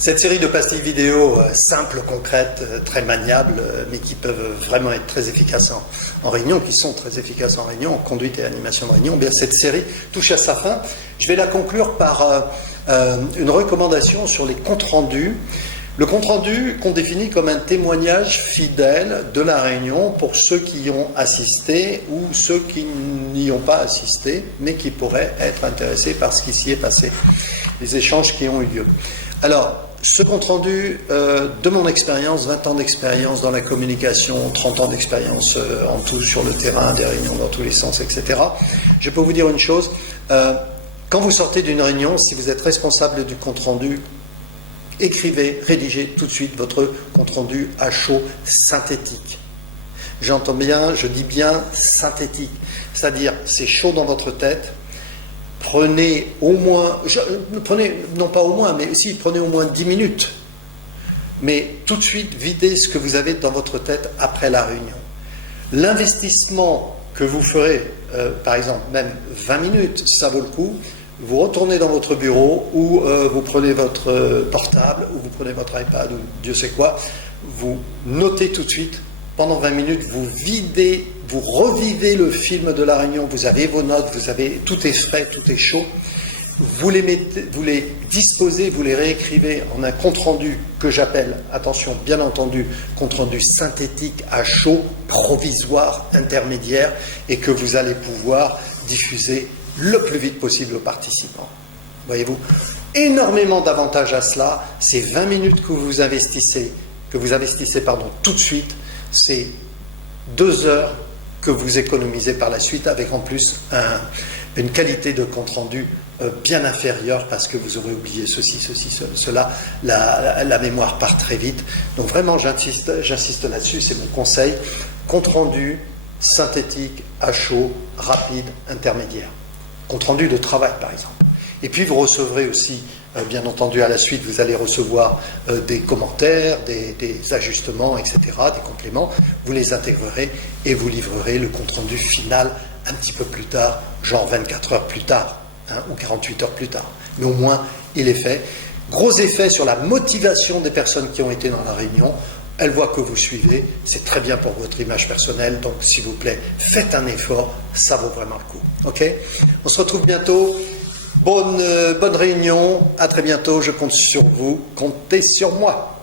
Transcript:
Cette série de pastilles vidéo simples, concrètes, très maniables, mais qui peuvent vraiment être très efficaces en réunion, qui sont très efficaces en réunion, en conduite et animation de réunion, bien cette série touche à sa fin. Je vais la conclure par une recommandation sur les comptes rendus. Le compte rendu qu'on définit comme un témoignage fidèle de la réunion pour ceux qui y ont assisté ou ceux qui n'y ont pas assisté, mais qui pourraient être intéressés par ce qui s'y est passé, les échanges qui ont eu lieu. Alors, ce compte rendu, de mon expérience, 20 ans d'expérience dans la communication, 30 ans d'expérience en tout sur le terrain, des réunions dans tous les sens, etc. Je peux vous dire une chose, quand vous sortez d'une réunion, si vous êtes responsable du compte rendu, écrivez, rédigez tout de suite votre compte rendu à chaud synthétique. J'entends bien, je dis bien synthétique, c'est-à-dire c'est chaud dans votre tête. Prenez au moins, non pas au moins, mais si, prenez au moins 10 minutes. Mais tout de suite, videz ce que vous avez dans votre tête après la réunion. L'investissement que vous ferez, par exemple, même 20 minutes, ça vaut le coup. Vous retournez dans votre bureau ou vous prenez votre portable ou vous prenez votre iPad ou Dieu sait quoi. Vous notez tout de suite. Pendant 20 minutes, vous videz, vous revivez le film de la réunion, vous avez vos notes, tout est frais, tout est chaud. Vous les disposez, vous les réécrivez en un compte-rendu que j'appelle, attention, bien entendu, compte-rendu synthétique à chaud, provisoire, intermédiaire, et que vous allez pouvoir diffuser le plus vite possible aux participants. Voyez-vous, énormément d'avantages à cela. Ces 20 minutes que vous investissez tout de suite, c'est 2 heures que vous économisez par la suite, avec en plus une qualité de compte-rendu bien inférieure parce que vous aurez oublié ceci, cela, la mémoire part très vite. Donc vraiment, j'insiste là-dessus, c'est mon conseil, compte-rendu synthétique, à chaud, rapide, intermédiaire. Compte-rendu de travail, par exemple. Et puis vous recevrez aussi, bien entendu, à la suite, vous allez recevoir des commentaires, des ajustements, etc., des compléments. Vous les intégrerez et vous livrerez le compte-rendu final un petit peu plus tard, genre 24 heures plus tard, ou 48 heures plus tard. Mais au moins, il est fait. Gros effet sur la motivation des personnes qui ont été dans la réunion. Elles voient que vous suivez, c'est très bien pour votre image personnelle, donc s'il vous plaît, faites un effort, ça vaut vraiment le coup. Ok ? On se retrouve bientôt. Bonne réunion, à très bientôt, je compte sur vous, comptez sur moi.